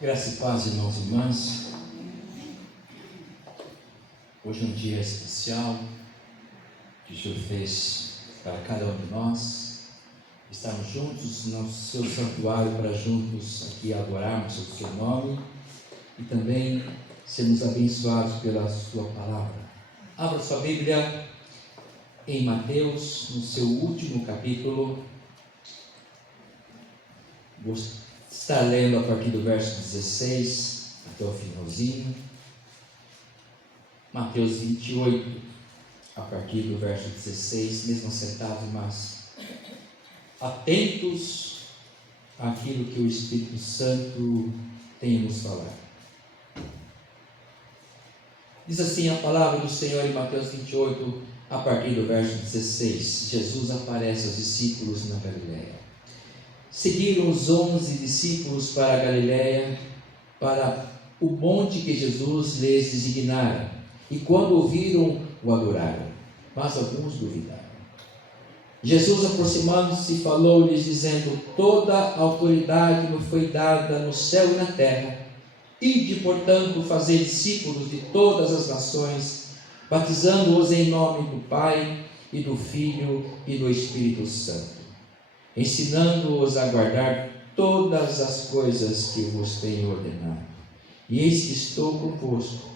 Graça e paz, irmãos e irmãs. Hoje é um dia especial que o Senhor fez para cada um de nós. Estarmos juntos no seu santuário para juntos aqui adorarmos o seu nome e também sermos abençoados pela sua palavra. Abra sua Bíblia em Mateus, no seu último capítulo. Vou estar lendo a partir do verso 16 até o finalzinho. Mateus 28, a partir do verso 16, mesmo sentados, mas atentos àquilo que o Espírito Santo tem a nos falar. Diz assim a palavra do Senhor em Mateus 28, a partir do verso 16. Jesus aparece aos discípulos na Galileia. Seguiram os 11 discípulos para a Galileia, para o monte que Jesus lhes designara. E quando ouviram, o adoraram, mas alguns duvidaram. Jesus, aproximando-se, falou-lhes, dizendo: toda a autoridade me foi dada no céu e na terra. Ide, portanto, fazer discípulos de todas as nações, batizando-os em nome do Pai, e do Filho, e do Espírito Santo, ensinando-os a guardar todas as coisas que vos tenho ordenado. E eis que estou convosco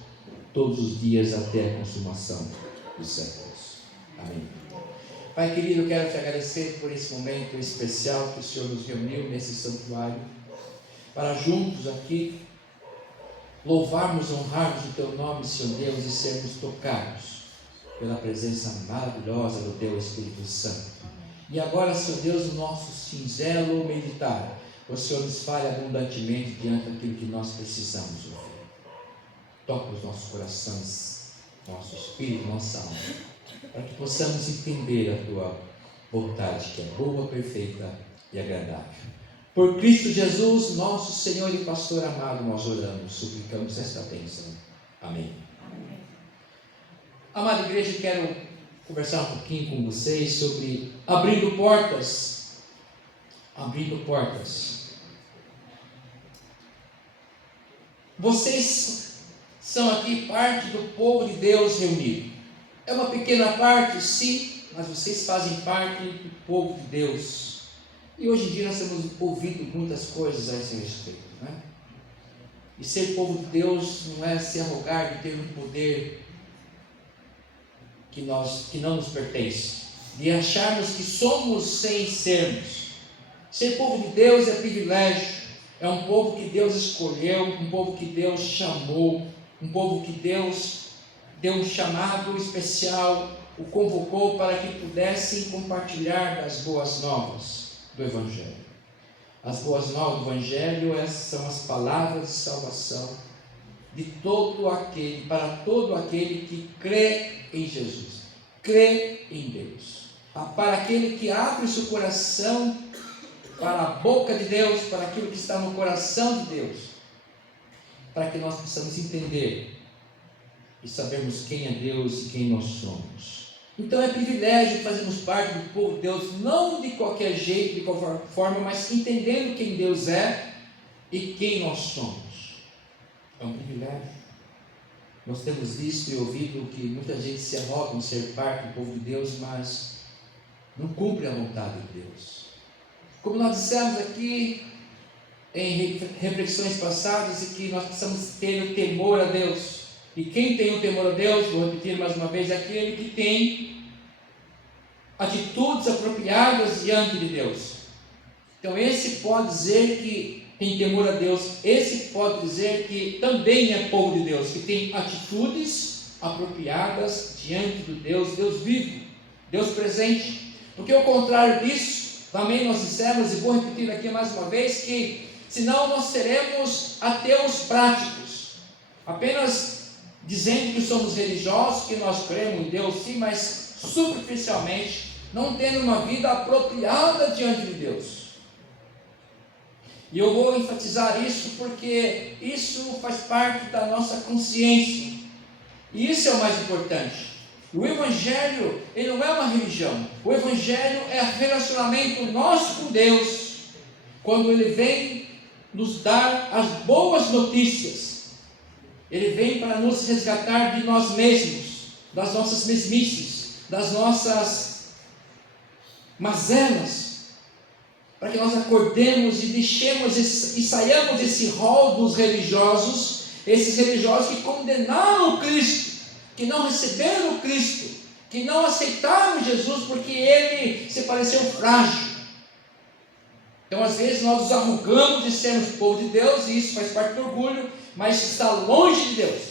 todos os dias até a consumação dos séculos. Amém. Pai querido, eu quero te agradecer por esse momento especial que o Senhor nos reuniu nesse santuário, para juntos aqui louvarmos, honrarmos o teu nome, Senhor Deus, e sermos tocados pela presença maravilhosa do teu Espírito Santo. E agora, Senhor Deus, o nosso singelo meditar, o Senhor nos fale abundantemente diante daquilo que nós precisamos ouvir. Toca os nossos corações, nosso espírito, nossa alma, para que possamos entender a tua vontade, que é boa, perfeita e agradável. Por Cristo Jesus, nosso Senhor e Pastor amado, nós oramos, suplicamos esta bênção. Amém. Amém. Amada igreja, quero conversar um pouquinho com vocês sobre abrindo portas. Abrindo portas. Vocês são aqui parte do povo de Deus reunido. É uma pequena parte, sim, mas vocês fazem parte do povo de Deus. E hoje em dia nós temos ouvido muitas coisas a esse respeito, não é? E ser povo de Deus não é se arrogar de ter um poder que não nos pertence, de acharmos que somos sem sermos. Ser povo de Deus é privilégio, é um povo que Deus escolheu, um povo que Deus chamou, um povo que Deus deu um chamado especial, o convocou para que pudessem compartilhar das boas novas do Evangelho. As boas novas do Evangelho, essas são as palavras de salvação para todo aquele que crê em Jesus, crê em Deus, para aquele que abre o seu coração para a boca de Deus, para aquilo que está no coração de Deus, para que nós possamos entender e sabermos quem é Deus e quem nós somos. Então é privilégio fazermos parte do povo de Deus, não de qualquer jeito, de qualquer forma, mas entendendo quem Deus é e quem nós somos. É um privilégio. Nós temos visto e ouvido que muita gente se arroga em ser parte do povo de Deus, mas não cumpre a vontade de Deus. Como nós dissemos aqui em reflexões passadas, e que nós precisamos ter o temor a Deus. E quem tem o temor a Deus, vou repetir mais uma vez, é aquele que tem atitudes apropriadas diante de Deus. Então esse pode dizer que tem temor a Deus, esse pode dizer que também é povo de Deus, que tem atitudes apropriadas diante do Deus vivo, Deus presente. Porque ao contrário disso, também nós dissemos, e vou repetir aqui mais uma vez, que senão nós seremos ateus práticos, apenas dizendo que somos religiosos, que nós cremos em Deus, sim, mas superficialmente, não tendo uma vida apropriada diante de Deus. E eu vou enfatizar isso porque isso faz parte da nossa consciência, e isso é o mais importante. O Evangelho, ele não é uma religião, o Evangelho é relacionamento nosso com Deus. Quando ele vem nos dar as boas notícias. Ele vem para nos resgatar de nós mesmos, das nossas mesmices, das nossas mazelas, para que nós acordemos e deixemos e saiamos desse rol dos religiosos, esses religiosos que condenaram Cristo, que não receberam Cristo, que não aceitaram Jesus porque Ele se pareceu frágil. Então às vezes nós nos arrogamos de sermos povo de Deus, e isso faz parte do orgulho, mas está longe de Deus.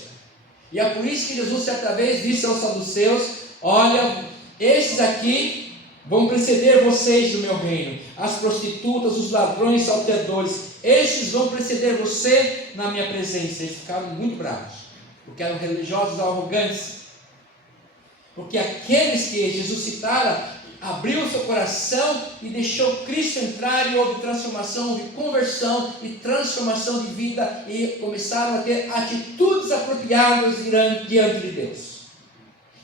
E é por isso que Jesus certa vez disse aos saduceus: olha, esses aqui vão preceder vocês no meu reino, as prostitutas, os ladrões, os salteadores, estes vão preceder você na minha presença. Eles ficaram muito bravos, porque eram religiosos arrogantes, porque aqueles que Jesus citara, abriu o seu coração e deixou Cristo entrar, e houve transformação, houve conversão e transformação de vida, e começaram a ter atitudes apropriadas diante de Deus.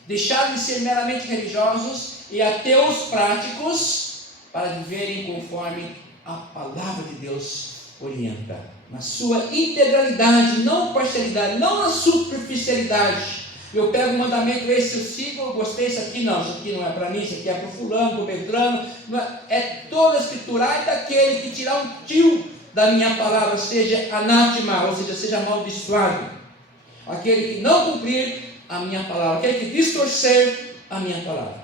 Deixaram de ser meramente religiosos e ateus práticos para viverem conforme a palavra de Deus orienta, na sua integralidade, não parcialidade, não na superficialidade. Eu pego um mandamento, esse eu sigo, eu gostei, isso aqui não é para mim, isso aqui é para o fulano, para o Beltrano. É toda a escritura. Ai daquele que tirar um tio da minha palavra, seja anátema, ou seja, seja amaldiçoado. Aquele que não cumprir a minha palavra, aquele que distorcer a minha palavra.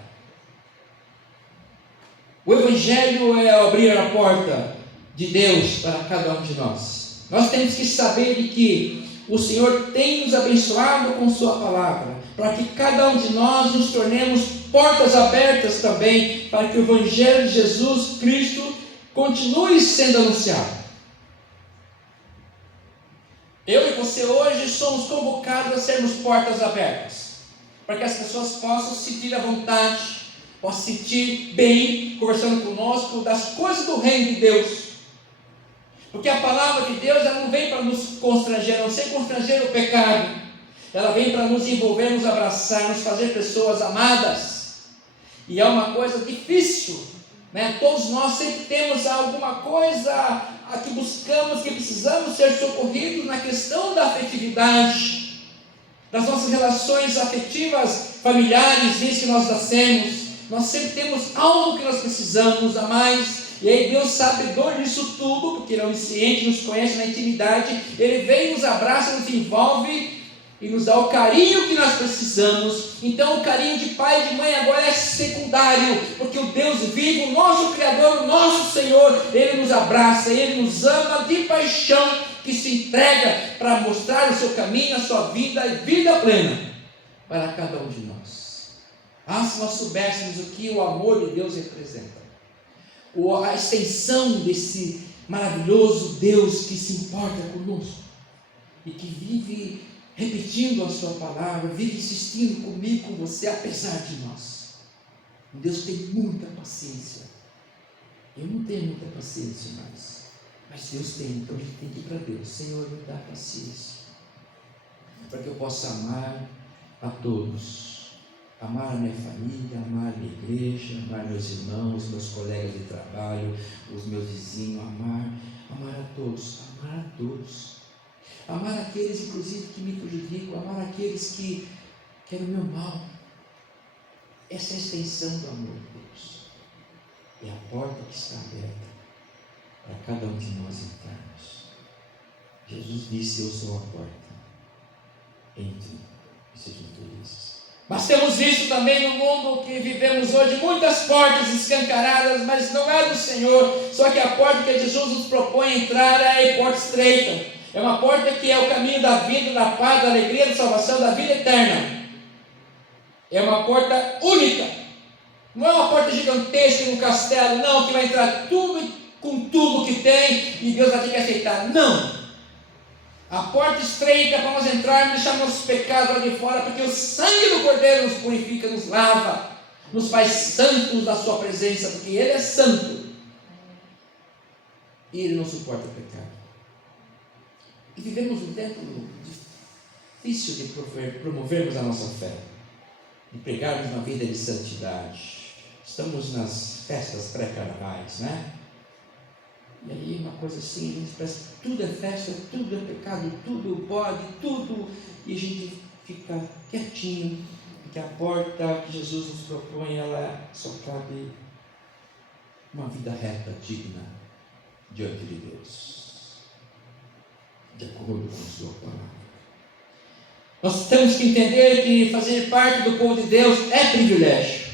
O Evangelho é abrir a porta de Deus para cada um de nós. Nós temos que saber de que o Senhor tem nos abençoado com sua palavra, para que cada um de nós nos tornemos portas abertas também, para que o Evangelho de Jesus Cristo continue sendo anunciado. Eu e você hoje somos convocados a sermos portas abertas, para que as pessoas possam sentir à vontade, possam sentir bem, conversando conosco das coisas do reino de Deus. Porque a palavra de Deus, ela não vem para nos constranger, não ser constranger o pecado. Ela vem para nos envolver, nos abraçar, nos fazer pessoas amadas. E é uma coisa difícil, né? Todos nós sempre temos alguma coisa a que buscamos, que precisamos ser socorridos na questão da afetividade, das nossas relações afetivas, familiares, isso que nós nascemos. Nós sempre temos algo que nós precisamos a mais. E aí Deus, sabedor disso tudo, porque Ele é onisciente, nos conhece na intimidade, Ele vem, nos abraça, nos envolve e nos dá o carinho que nós precisamos. Então o carinho de pai e de mãe agora é secundário, porque o Deus vivo, o nosso Criador, o nosso Senhor, Ele nos abraça, Ele nos ama de paixão, que se entrega para mostrar o seu caminho, a sua vida e vida plena para cada um de nós. Se nós soubéssemos o que o amor de Deus representa, a extensão desse maravilhoso Deus que se importa conosco e que vive repetindo a sua palavra, vive insistindo comigo, com você, apesar de nós. Deus tem muita paciência. Eu não tenho muita paciência mais, mas Deus tem. Então a gente tem que ir para Deus: Senhor, me dá paciência, para que eu possa amar a todos, amar a minha família, amar a minha igreja, amar meus irmãos, meus colegas de trabalho, os meus vizinhos, amar a todos, amar aqueles inclusive que me prejudicam, amar aqueles que querem o meu mal. Essa é a extensão do amor de Deus, é a porta que está aberta para cada um de nós entrarmos. Jesus disse: eu sou a porta, entre e sejam felizes. Mas temos visto também no mundo que vivemos hoje muitas portas escancaradas, mas não é do Senhor. Só que a porta que Jesus nos propõe entrar é a porta estreita. É uma porta que é o caminho da vida, da paz, da alegria, da salvação, da vida eterna. É uma porta única. Não é uma porta gigantesca no castelo, não, que vai entrar tudo com tudo que tem e Deus vai ter que aceitar. Não. A porta estreita para nós entrarmos e deixar nossos pecados lá de fora, porque o sangue do Cordeiro nos purifica, nos lava, nos faz santos na sua presença, porque Ele é santo e Ele não suporta pecado. E vivemos um tempo difícil de promovermos a nossa fé, de pregarmos uma vida de santidade. Estamos nas festas pré-carnavais, né? E aí uma coisa assim, a gente parece que tudo é festa, tudo é pecado, tudo pode, tudo, e a gente fica quietinho, porque a porta que Jesus nos propõe, ela só cabe uma vida reta, digna, diante de Deus, de acordo com a sua palavra. Nós temos que entender que fazer parte do povo de Deus é privilégio.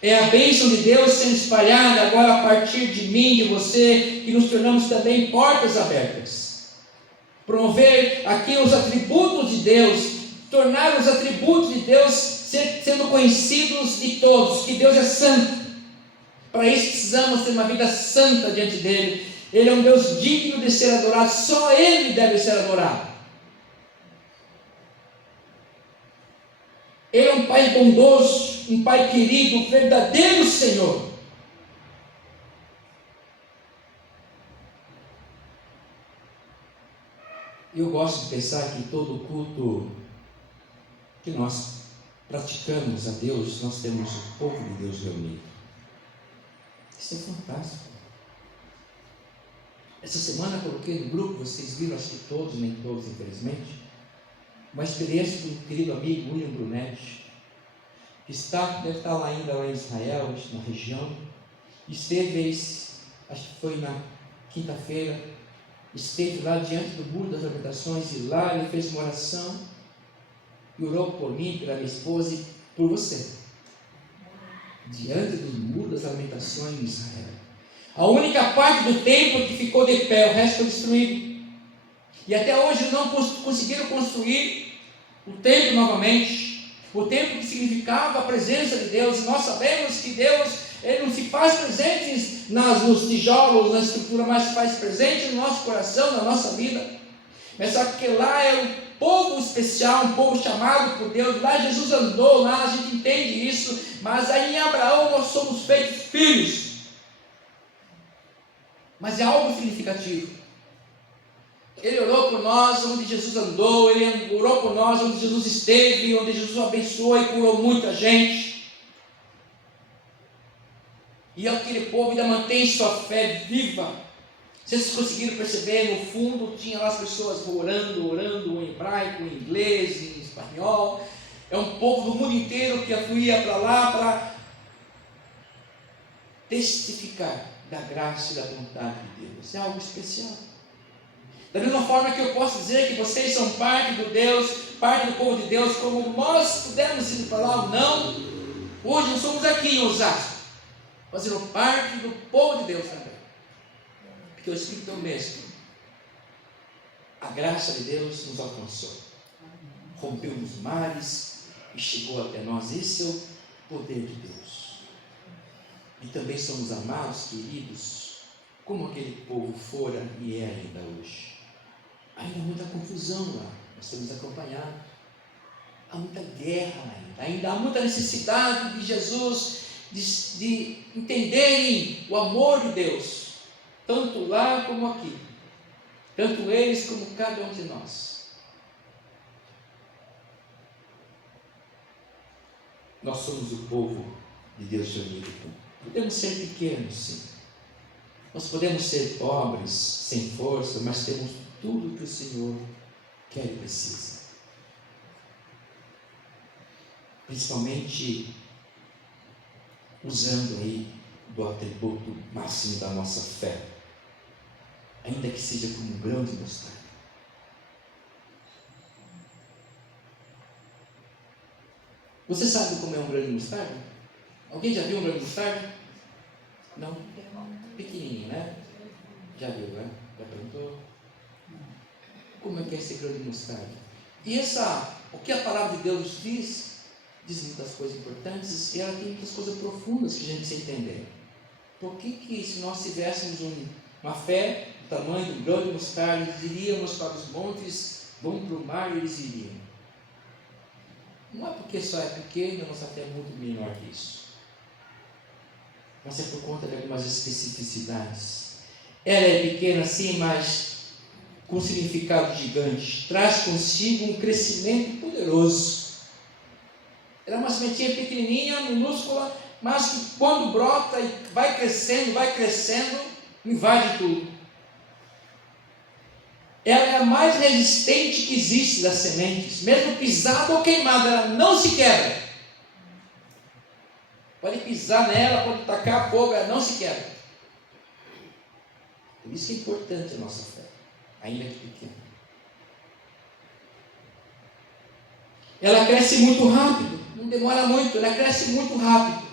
É a bênção de Deus sendo espalhada agora a partir de mim, de você, que nos tornamos também portas abertas. Promover aqui os atributos de Deus, tornar os atributos de Deus sendo conhecidos de todos, que Deus é santo. Para isso precisamos ter uma vida santa diante dEle. Ele é um Deus digno de ser adorado, só Ele deve ser adorado. Ele é um Pai bondoso, um Pai querido, um verdadeiro Senhor. Eu gosto de pensar que todo culto que nós praticamos a Deus, nós temos o povo de Deus reunido. Isso é fantástico. Essa semana eu coloquei no grupo, vocês viram, acho que todos, nem todos, infelizmente, uma experiência do querido amigo William Brunetti, que deve estar ainda lá em Israel, na região, esteve, acho que foi na quinta-feira, esteve lá diante do Muro das Lamentações, e lá ele fez uma oração, e orou por mim, pela minha esposa e por você, diante do Muro das Lamentações em Israel. A única parte do templo que ficou de pé, o resto foi destruído. E até hoje não conseguiram construir o templo novamente, o templo que significava a presença de Deus. E nós sabemos que Deus, Ele não se faz presente nos tijolos, na estrutura, mas se faz presente no nosso coração, na nossa vida. Mas só que lá é um povo especial, um povo chamado por Deus. Lá Jesus andou, lá a gente entende isso. Mas aí em Abraão nós somos feitos filhos. Mas é algo significativo. Ele orou por nós onde Jesus andou, Ele orou por nós onde Jesus esteve, onde Jesus abençoou e curou muita gente. E aquele povo ainda mantém sua fé viva. Vocês conseguiram perceber, no fundo tinha lá as pessoas orando em hebraico, em inglês, em espanhol. É um povo do mundo inteiro que ia para lá para testificar da graça e da vontade de Deus. É algo especial. Da mesma forma que eu posso dizer que vocês são parte do povo de Deus, como nós pudemos ir para lá ou não, hoje nós somos aqui em Osasco, fazendo parte do povo de Deus também. Porque o Espírito é o mesmo. A graça de Deus nos alcançou, rompeu os mares e chegou até nós. Esse é o poder de Deus. E também somos amados, queridos, como aquele povo fora e é ainda hoje. Ainda há muita confusão lá, nós temos acompanhado. Há muita guerra ainda há muita necessidade de Jesus, de entenderem o amor de Deus, tanto lá como aqui, tanto eles como cada um de nós. Nós somos o povo de Deus reunido. Podemos ser pequenos, sim. Nós podemos ser pobres, sem força, mas temos tudo que o Senhor quer e precisa. Principalmente usando aí do atributo máximo da nossa fé, ainda que seja como um grão de mostarda. Você sabe como é um grão de mostarda? Alguém já viu um grão de mostarda? Não? Pequenininho, né? Já viu, né? Já perguntou? Como é que é esse grão de mostarda? E o que a palavra de Deus diz muitas coisas importantes, e ela tem muitas coisas profundas que a gente precisa entender. Por que se nós tivéssemos uma fé do tamanho do grão de mostarda, iríamos para os montes, vão para o mar e eles iriam? Não é porque só é pequeno, a nossa fé é muito menor que isso, mas é por conta de algumas especificidades. Ela é pequena sim, mas com significado gigante, traz consigo um crescimento poderoso. Ela é uma sementinha pequenininha, minúscula, mas que quando brota e vai crescendo, invade tudo. ela é a mais resistente que existe das sementes. Mesmo pisada ou queimada, ela não se quebra. Pode pisar nela, pode tacar fogo, ela não se quebra. Por isso que é importante a nossa fé, ainda que pequena. Ela cresce muito rápido, não demora muito, ela cresce muito rápido.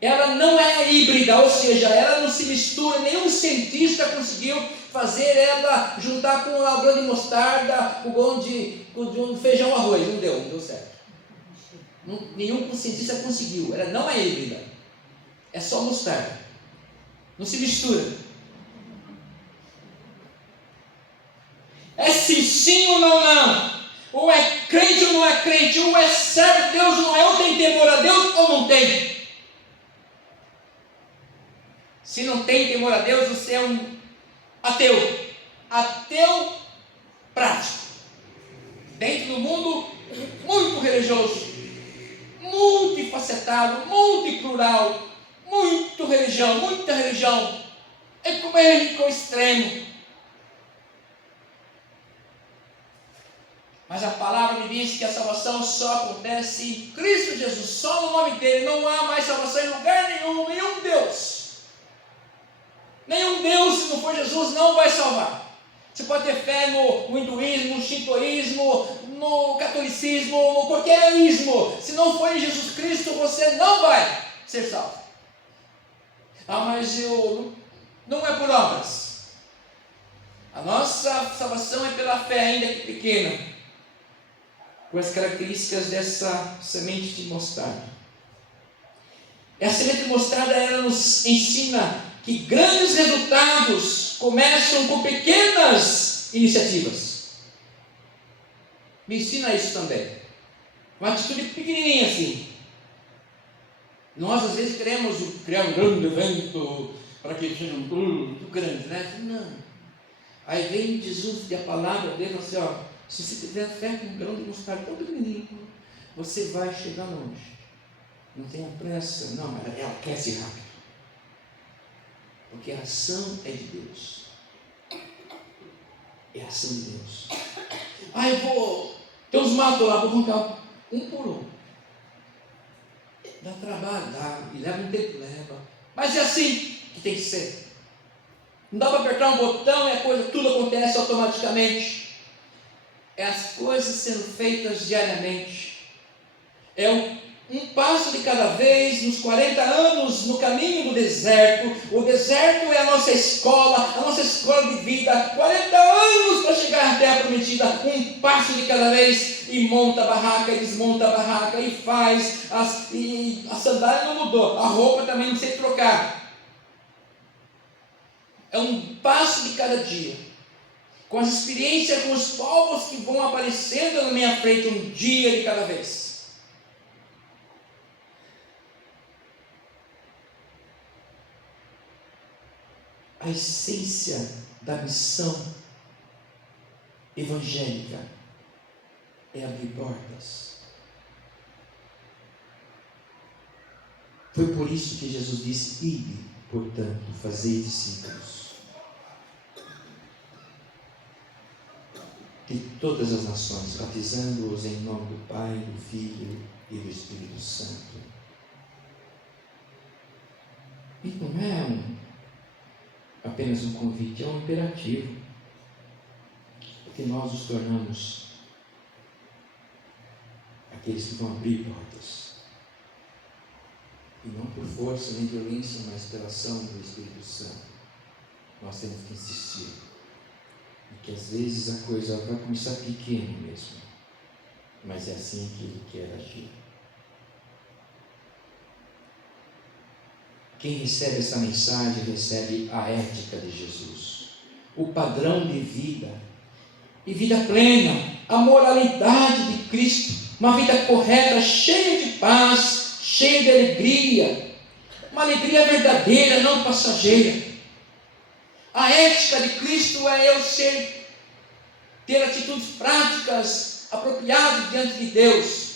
Ela não é híbrida, ou seja, ela não se mistura, nenhum cientista conseguiu fazer ela juntar com um grão de mostarda, com um feijão arroz, não deu certo. Nenhum cientista conseguiu, ela não é híbrida, é só mostarda, não se mistura. É sim ou não, ou é crente ou não é crente, ou é servo de Deus ou não é, ou tem temor a Deus ou não tem. Se não tem temor a Deus, você é um ateu prático, dentro do mundo muito religioso, multifacetado, multiplural, muita religião, ecumênico extremo. Mas a palavra me diz que a salvação só acontece em Cristo Jesus, só no nome dele. Não há mais salvação em lugar nenhum, nenhum Deus, se não for Jesus, não vai salvar. Você pode ter fé no hinduísmo, no shintoísmo, no catolicismo, no qualquer ismo. Se não for em Jesus Cristo, você não vai ser salvo. Mas não é por obras. A nossa salvação é pela fé, ainda que pequena, com as características dessa semente de mostarda. A semente de mostarda, ela nos ensina que grandes resultados começam com pequenas iniciativas. Me ensina isso também. Uma atitude pequenininha assim. Nós às vezes queremos criar um grande evento para que seja muito grande, né? Não. Aí vem Jesus e a palavra dele assim, se você tiver fé com um grão de mostarda tão pequenininho, você vai chegar longe. Não tenha pressa, não, mas ela cresce rápido. Porque a ação é de Deus. É a ação de Deus. Eu vou. Tem uns matos lá, vou arrancar um por um. Dá trabalho, dá. E leva um tempo, leva. Mas é assim que tem que ser. Não dá para apertar um botão e tudo acontece automaticamente. É as coisas sendo feitas diariamente. É um passo de cada vez, nos 40 anos no caminho do deserto. O deserto é a nossa escola de vida. 40 anos para chegar à terra prometida, um passo de cada vez, e monta a barraca, e desmonta a barraca, e faz, e a sandália não mudou, a roupa também não sei trocar. É um passo de cada dia, com as experiências, com os povos que vão aparecendo na minha frente, um dia de cada vez. A essência da missão evangélica é abrir portas. Foi por isso que Jesus disse: ide, portanto, fazei discípulos de todas as nações, batizando-os em nome do Pai, do Filho e do Espírito Santo. E não é apenas um convite, é um imperativo, porque nós nos tornamos aqueles que vão abrir portas, e não por força nem violência, mas pela ação do Espírito Santo. Nós temos que insistir, e que às vezes a coisa vai começar pequena mesmo, mas é assim que Ele quer agir. Quem recebe essa mensagem recebe a ética de Jesus, o padrão de vida, e vida plena, a moralidade de Cristo, uma vida correta, cheia de paz, cheia de alegria, uma alegria verdadeira, não passageira. A ética de Cristo é eu ter atitudes práticas, apropriadas diante de Deus.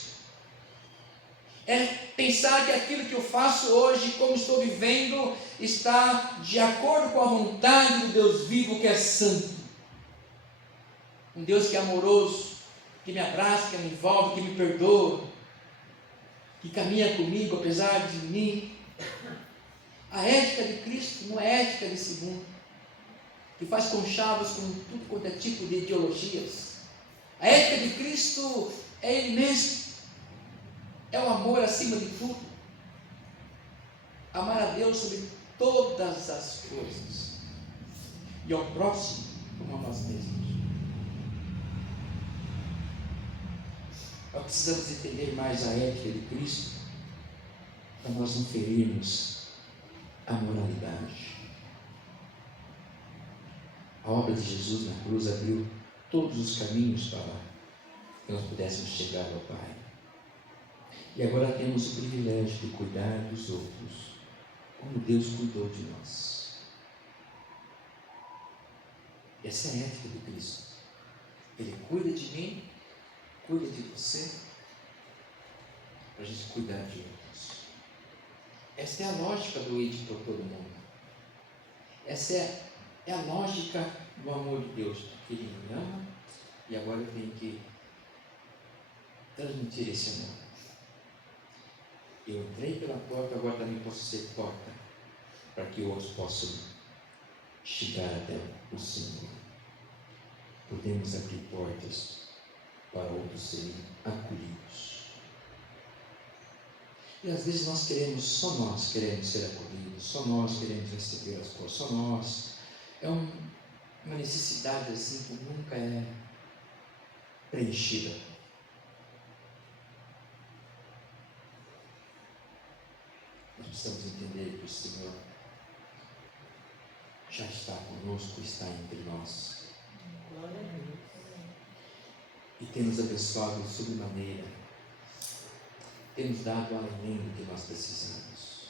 É pensar que aquilo que eu faço hoje, como estou vivendo, está de acordo com a vontade do Deus vivo, que é santo. Um Deus que é amoroso, que me abraça, que me envolve, que me perdoa, que caminha comigo apesar de mim. A ética de Cristo não é ética desse mundo, que faz conchavos com tudo quanto é tipo de ideologias. A ética de Cristo é Ele mesmo, é o amor acima de tudo, amar a Deus sobre todas as coisas e ao próximo como a nós mesmos. Nós precisamos entender mais a ética de Cristo para nós não ferirmos a moralidade. A obra de Jesus na cruz abriu todos os caminhos para que nós pudéssemos chegar ao Pai. E agora temos o privilégio de cuidar dos outros, como Deus cuidou de nós. Essa é a ética de Cristo. Ele cuida de mim, cuida de você, para a gente cuidar de outros. Essa é a lógica do ide por todo mundo. Essa é a lógica do amor de Deus, que Ele me ama e agora eu tenho que transmitir esse amor. Eu entrei pela porta, agora também posso ser porta, para que outros possam chegar até o Senhor. Podemos abrir portas para outros serem acolhidos. E às vezes só nós queremos ser acolhidos, só nós queremos receber as coisas, só nós. É uma necessidade assim que nunca é preenchida. Nós precisamos entender que o Senhor já está conosco, está entre nós. E tem nos abençoado de sobremaneira, tem nos dado além do que nós precisamos.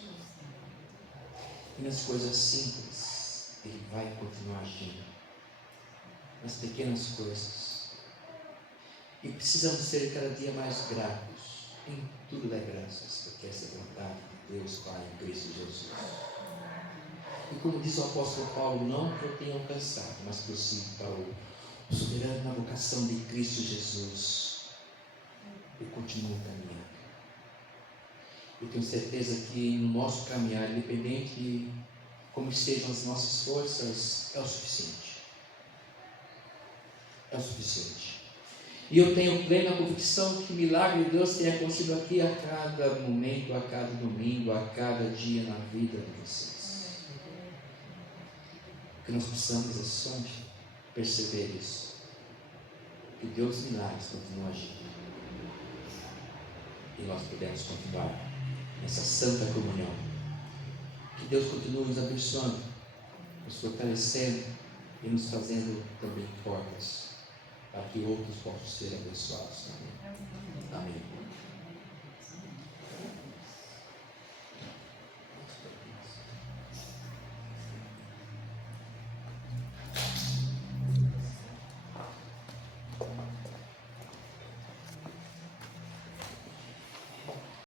E nas coisas simples, Ele vai continuar agindo. Nas pequenas coisas. E precisamos ser cada dia mais gratos. Em tudo dá graças, porque essa é a vontade de Deus Pai em Cristo Jesus. E como diz o apóstolo Paulo, não que eu tenha alcançado, mas que eu sigo para o soberano na vocação de Cristo Jesus. Eu continuo caminhando. Eu tenho certeza que no nosso caminhar, independente de como estejam as nossas forças, é o suficiente. É o suficiente. E eu tenho plena convicção que o milagre de Deus tem acontecido aqui a cada momento, a cada domingo, a cada dia na vida de vocês. O que nós precisamos é só perceber isso. Que Deus dos milagres continua agindo. E nós podemos continuar nessa santa comunhão. Que Deus continue nos abençoando, nos fortalecendo e nos fazendo também portas para que outros possam ser abençoados também. Amém.